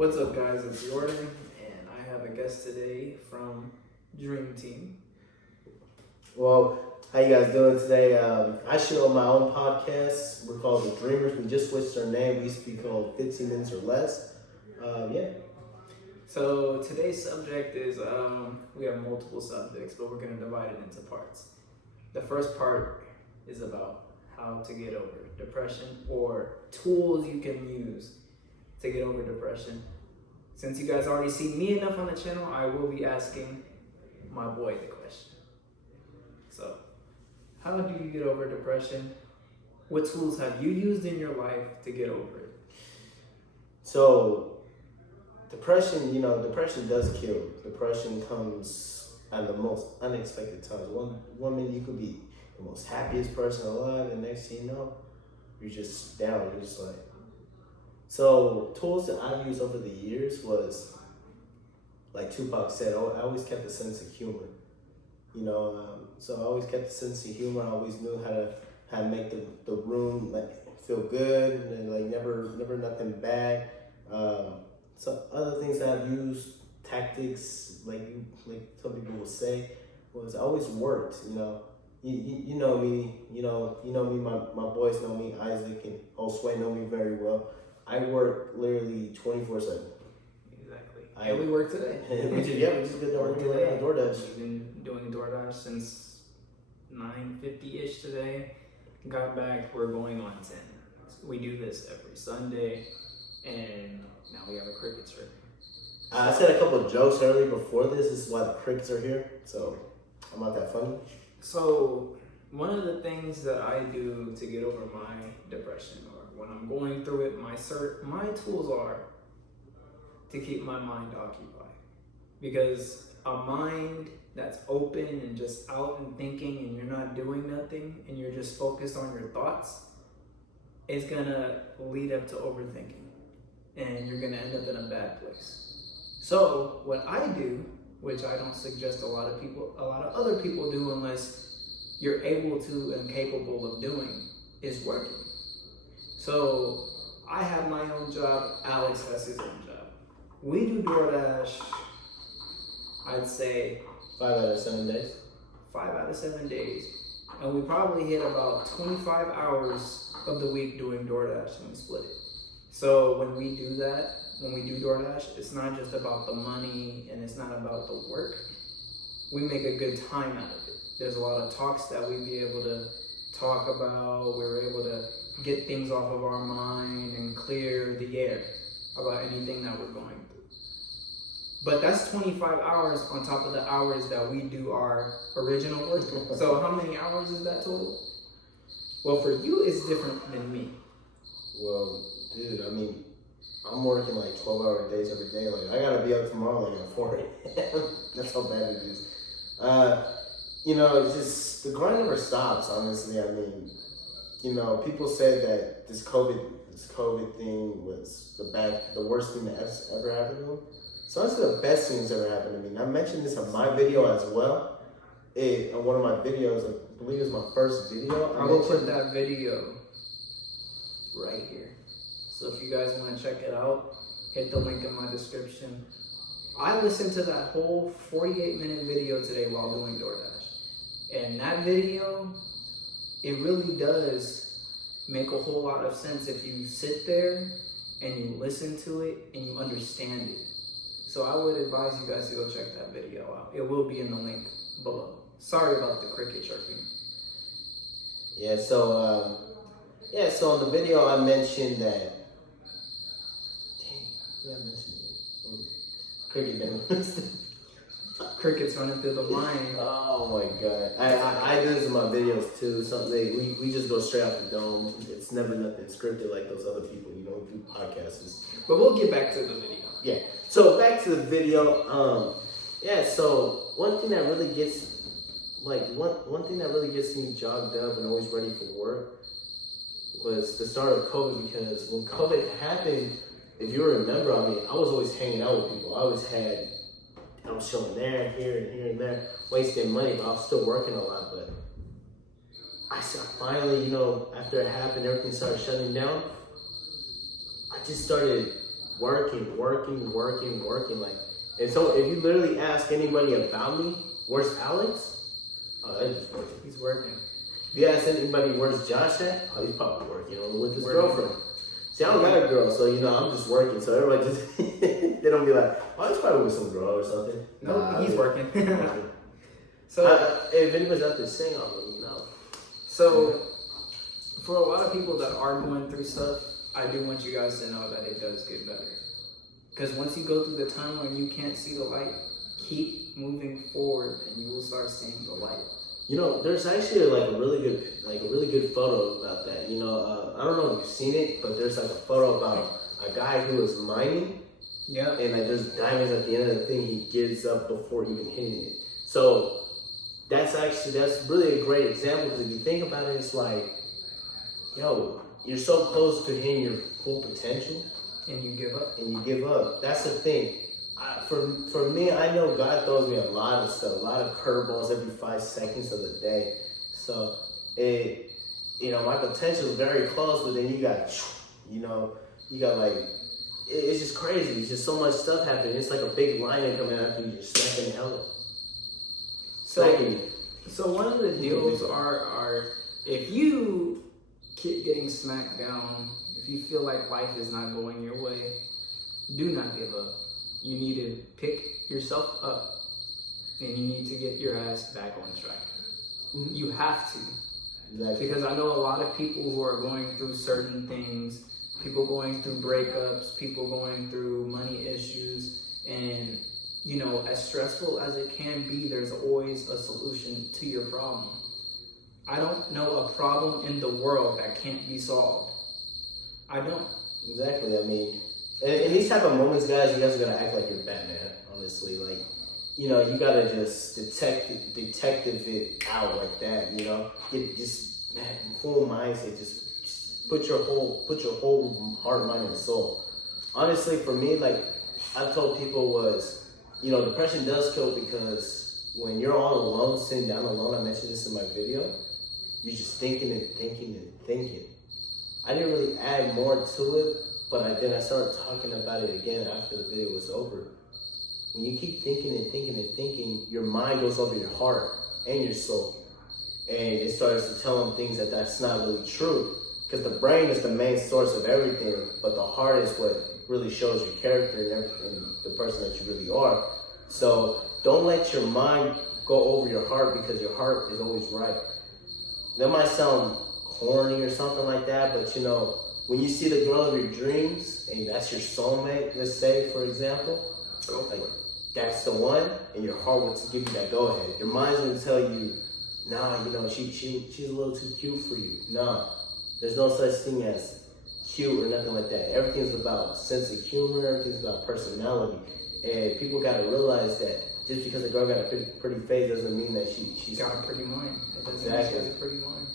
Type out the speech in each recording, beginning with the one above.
What's up, guys? It's Jordan, and I have a guest today from Dream Team. Well, how you guys doing today? I shoot on my own podcast. We're called The Dreamers. We just switched our name. We used to be called 15 Minutes or Less. Yeah. So today's subject is, we have multiple subjects, but we're going to divide it into parts. The first part is about how to get over depression or tools you can use to get over depression. Since you guys already see me enough on the channel, I will be asking my boy the question. So, how do you get over depression? What tools have you used in your life to get over it? So, depression does kill. Depression comes at the most unexpected times. One minute you could be the most happiest person alive, and next thing you know, you're just down. You're just like. So, tools that I've used over the years was, like Tupac said, I always kept a sense of humor. So I always kept a sense of humor. I always knew how to make the room feel good and like never nothing bad. So other things that I've used, tactics, like some people will say, was I always worked. You know me. You know me. My boys know me. Isaac and Osway know me very well. I work literally 24/7. And we work today. we just been working on DoorDash. We've been doing DoorDash since 9:50-ish today. Got back, we're going on 10. We do this every Sunday, and now we have a cricket trip. I said a couple of jokes earlier before this. This is why the crickets are here. So I'm not that funny. So one of the things that I do to get over my depression, or when I'm going through it, my tools are to keep my mind occupied, because a mind that's open and just out and thinking and you're not doing nothing and you're just focused on your thoughts is gonna lead up to overthinking, and you're gonna end up in a bad place. So what I do, which I don't suggest a lot of other people do unless you're able to and capable of doing, is working. So I have my own job, Alex has his own job. We do DoorDash, I'd say 5 out of 7 days. 5 out of 7 days. And we probably hit about 25 hours of the week doing DoorDash, and we split it. So when we do that, when we do DoorDash, it's not just about the money and it's not about the work. We make a good time out of it. There's a lot of talks that we'd be able to talk about. We're able to get things off of our mind and clear the air about anything that we're going through. But that's 25 hours on top of the hours that we do our original work. So how many hours is that total? Well, for you, it's different than me. Well, dude, I mean, I'm working like 12-hour days every day. Like, I gotta be up tomorrow like at 4 a.m. That's how bad it is. It's just, the grind never stops, honestly. I mean, people said that this COVID thing was the worst thing that's ever happened to them. So that's the best thing that's ever happened to me. I mentioned this on my video as well. On one of my videos, I believe it was my first video. I will put that video right here. So if you guys want to check it out, hit the link in my description. I listened to that whole 48-minute video today while doing DoorDash. And that video, it really does make a whole lot of sense if you sit there and you listen to it and you understand it. So I would advise you guys to go check that video out. It will be in the link below. Sorry about the cricket chirping. So on the video I mentioned that. I mentioned it. Cricket demo. Crickets running through the line. Oh my god. I do this in my videos too. Something we just go straight off the dome. It's never nothing scripted like those other people, who do podcasts. But we'll get back to the video. Yeah. So back to the video. So one thing that really gets me jogged up and always ready for work was the start of COVID, because when COVID happened, if you remember, I was always hanging out with people. I was showing there, here and there, wasting money, but I was still working a lot. But I finally, after it happened, everything started shutting down. I just started working. Like, and so if you literally ask anybody about me, where's Alex? Oh, they're just working. He's working. If you ask anybody where's Josh at, oh, he's probably working with his Working. girlfriend. See, I don't got a girl, so I'm just working. So everybody just they don't be like, oh, he's probably with some girl or something. No, he's working. So So if anybody's out there saying, I'll let you know. So, for a lot of people that are going through stuff, I do want you guys to know that it does get better. Because once you go through the tunnel and you can't see the light, keep moving forward and you will start seeing the light. You know, there's actually a really good photo about that. You know, I don't know if you've seen it, but there's like a photo about a guy who was mining. Yeah. And like there's diamonds at the end of the thing. He gives up before even hitting it. So that's really a great example, because if you think about it, it's like, yo, you're so close to hitting your full potential, And you give up. That's the thing. For me, I know God throws me a lot of stuff, a lot of curveballs every 5 seconds of the day. So my potential is very close, but then you got like, it's just crazy. It's just so much stuff happening. It's like a big lion coming after you, just smacking the hell. So one of the deals are if you keep getting smacked down, if you feel like life is not going your way, do not give up. You need to pick yourself up and you need to get your ass back on track. Mm-hmm. You have to. Exactly. Because I know a lot of people who are going through certain things, people going through breakups, people going through money issues, and as stressful as it can be, there's always a solution to your problem. I don't know a problem in the world that can't be solved. I don't. Exactly. I mean, in these type of moments, guys, you guys gotta act like you're Batman. Honestly, like, you gotta just detective it out like that. Get just full mindset. Just put your whole heart, mind, and soul. Honestly, for me, like I told people was, depression does kill, because when you're all alone, sitting down alone, I mentioned this in my video, you're just thinking and thinking and thinking. I didn't really add more to it, but then I started talking about it again after the video was over. When you keep thinking and thinking and thinking, your mind goes over your heart and your soul. And it starts to tell them things that's not really true. Because the brain is the main source of everything, but the heart is what really shows your character and the person that you really are. So don't let your mind go over your heart, because your heart is always right. That might sound corny or something like that, but when you see the girl of your dreams and that's your soulmate, let's say, for example, like that's the one, and your heart wants to give you that go ahead. Your mind's gonna tell you, nah, she's a little too cute for you. Nah, there's no such thing as cute or nothing like that. Everything's about sense of humor, everything's about personality. And people gotta realize that just because a girl got a pretty face doesn't mean that she's got a pretty mind. It doesn't exactly. mean she has a pretty mind.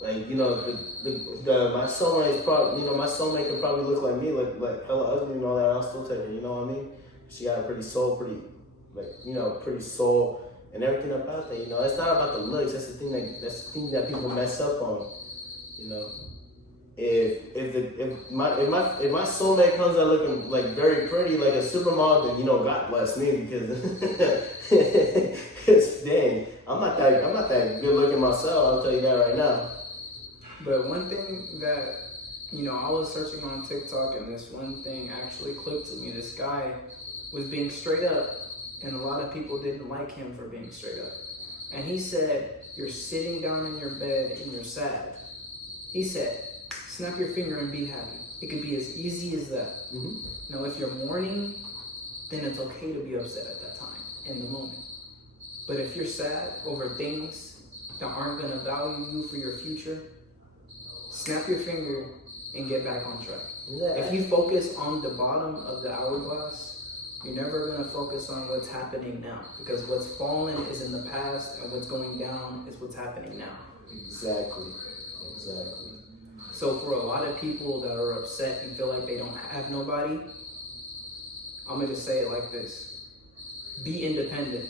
Like, my soulmate is probably, my soulmate could probably look like me, like hella ugly and all that. I'll still take her, you know what I mean? She got a pretty soul, pretty soul and everything about that. It's not about the looks. That's the thing that people mess up on. If my soulmate comes out looking like very pretty, like a supermodel, then God bless me, because dang, I'm not that good looking myself. I'll tell you that right now. But one thing that I was searching on TikTok, and this one thing actually clicked to me. This guy was being straight up, and a lot of people didn't like him for being straight up. And he said, "You're sitting down in your bed and you're sad." He said, "Snap your finger and be happy." It could be as easy as that. Mm-hmm. If you're mourning, then it's okay to be upset at that time, in the moment. But if you're sad over things that aren't going to value you for your future, snap your finger and get back on track. Yeah. If you focus on the bottom of the hourglass, you're never going to focus on what's happening now. Because what's fallen is in the past, and what's going down is what's happening now. Exactly. So for a lot of people that are upset and feel like they don't have nobody, I'm going to just say it like this. Be independent.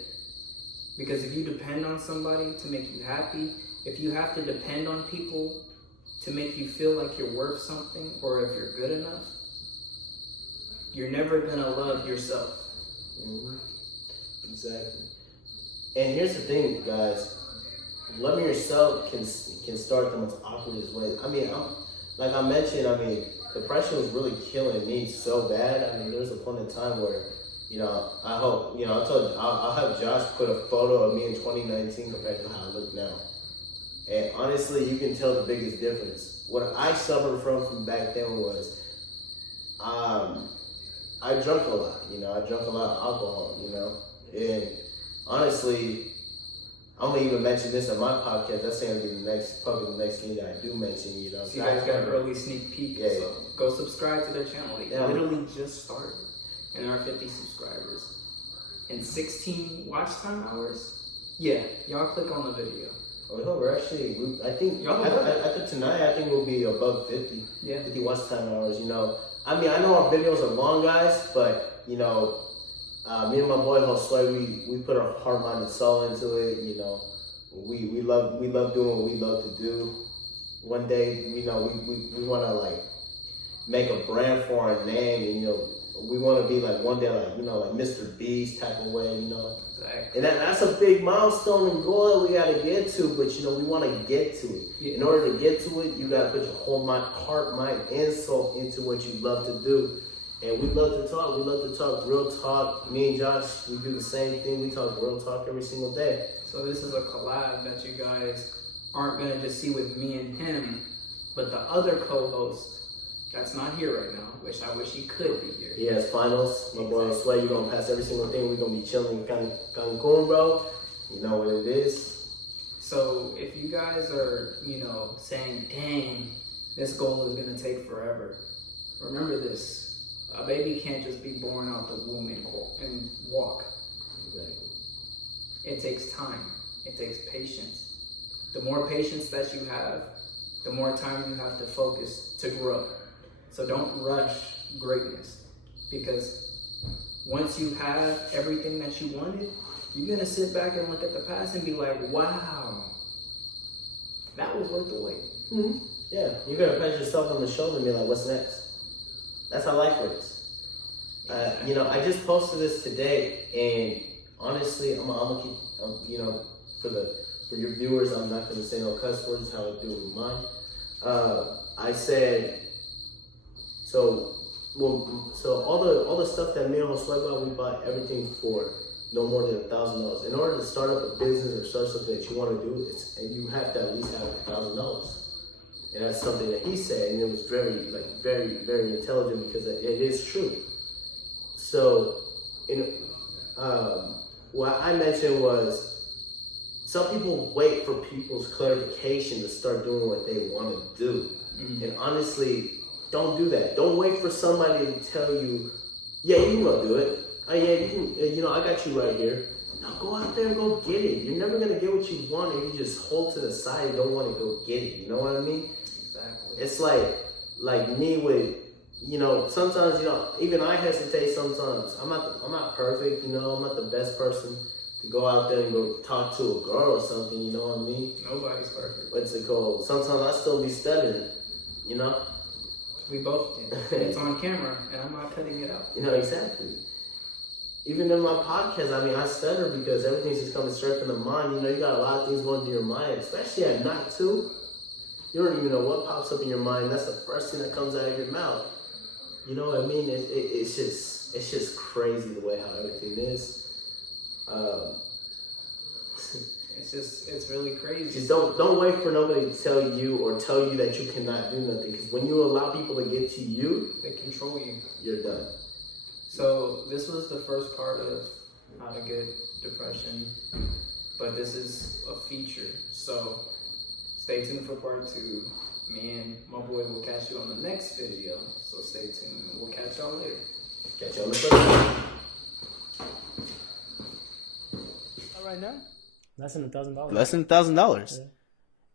Because if you depend on somebody to make you happy, if you have to depend on people to make you feel like you're worth something, or if you're good enough, you're never gonna love yourself. Mm-hmm. Exactly. And here's the thing, guys. Loving yourself can start the most awkwardest way. I mean, like I mentioned, I mean, depression was really killing me so bad. I mean, there was a point in time where, you know, I hope, you know, I'll have Josh put a photo of me in 2019 compared to how I look now. And honestly, you can tell the biggest difference. What I suffered from back then was, I drank a lot, you know, I drank a lot of alcohol, you know, and honestly, I'm gonna even mention this on my podcast. That's gonna be probably the next thing that I do mention, you know. So you guys got an early sneak peek, yeah, so go subscribe to their channel. They literally just started, and are 50 subscribers. And 16 watch time hours? Yeah, y'all click on the video. Oh no, we're actually, I think tonight, I think we'll be above 50. Yeah. 50 watch time hours, you know. I mean, I know our videos are long, guys, but, you know, me and my boy Josue, we put our heart, mind, and soul into it. You know, we love doing what we love to do. One day, you know, we want to like make a brand for our name, and you know, we want to be like one day like, you know, like Mr. Beast type of way, you know. Exactly. And that's a big milestone and goal that we got to get to, but you know, we want to get to it. Yeah. In order to get to it, you got to put your whole heart, mind, and soul into what you love to do. And we love to talk. We love to talk real talk. Me and Josh, we do the same thing. We talk real talk every single day. So this is a collab that you guys aren't going to just see with me and him, but the other co-host that's not here right now, which I wish he could be here. Yeah, it's finals. My boy Sway, you're going to pass every single thing. We're going to be chilling in Cancun, bro. You know what it is. So if you guys are, you know, saying, dang, this goal is going to take forever, remember this. A baby can't just be born out the womb and walk. Exactly. It takes time. It takes patience. The more patience that you have, the more time you have to focus to grow. So don't rush greatness, because once you have everything that you wanted, you're going to sit back and look at the past and be like, wow, that was worth the wait. Mm-hmm. Yeah, you're going to pat yourself on the shoulder and be like, what's next? That's how life works. You know, I just posted this today, and honestly, I'm gonna keep, you know, for your viewers, I'm not gonna say no cuss words how I do with mine. I said, so all the stuff that me and Josue bought, we bought everything for no more than $1,000. In order to start up a business or start something that you want to do, you have to at least have $1,000. And that's something that he said, and it was very, very intelligent, because it is true. So, what I mentioned was, some people wait for people's clarification to start doing what they want to do. Mm-hmm. And honestly, don't do that. Don't wait for somebody to tell you, yeah, you can go do it. Oh yeah, you can, you know, I got you right here. No, go out there and go get it. You're never gonna get what you want if you just hold to the side and don't want to go get it. You know what I mean? Exactly. It's like me with, you know, sometimes, you know, even I hesitate sometimes. I'm not perfect, you know, I'm not the best person to go out there and go talk to a girl or something, you know what I mean? Nobody's perfect. What's it called? Sometimes I still be stuttering, you know? We both do. It's on camera, and I'm not cutting it out. You know, exactly. Even in my podcast, I mean, I stutter because everything's just coming straight from the mind. You know, you got a lot of things going through your mind, especially at night, too. You don't even know what pops up in your mind. That's the first thing that comes out of your mouth. You know what I mean? It's just crazy the way how everything is. It's really crazy. Just don't wait for nobody to tell you that you cannot do nothing. Because when you allow people to get to you, they control you. You're done. So this was the first part of how to get depression, but this is a feature. So stay tuned for part 2. Me and my boy will catch you on the next video. So stay tuned. We'll catch y'all later. Catch you on the first one. All right now. Less than $1,000. Less than $1,000. Yeah.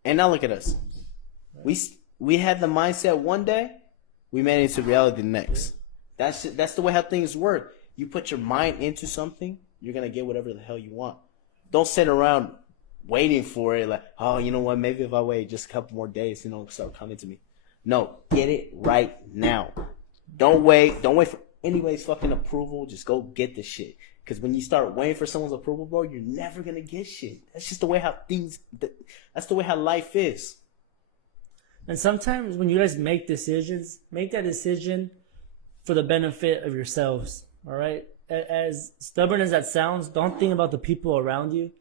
And now look at us. Yeah. We had the mindset one day, we made it into reality the next. Yeah. That's the way how things work. You put your mind into something, you're gonna get whatever the hell you want. Don't sit around waiting for it like, oh, you know what, maybe if I wait just a couple more days, you know, start coming to me. No, get it right now. Don't wait for anybody's fucking approval, just go get the shit. Because when you start waiting for someone's approval, bro, you're never gonna get shit. That's just the way how that's the way how life is. And sometimes when you guys make decisions, make that decision for the benefit of yourselves. All right. As stubborn as that sounds, don't think about the people around you.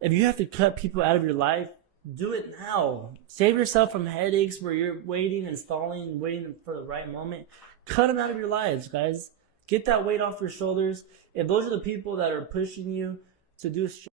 If you have to cut people out of your life, do it now. Save yourself from headaches where you're waiting and stalling and waiting for the right moment. Cut them out of your lives, guys. Get that weight off your shoulders. If those are the people that are pushing you to do shit,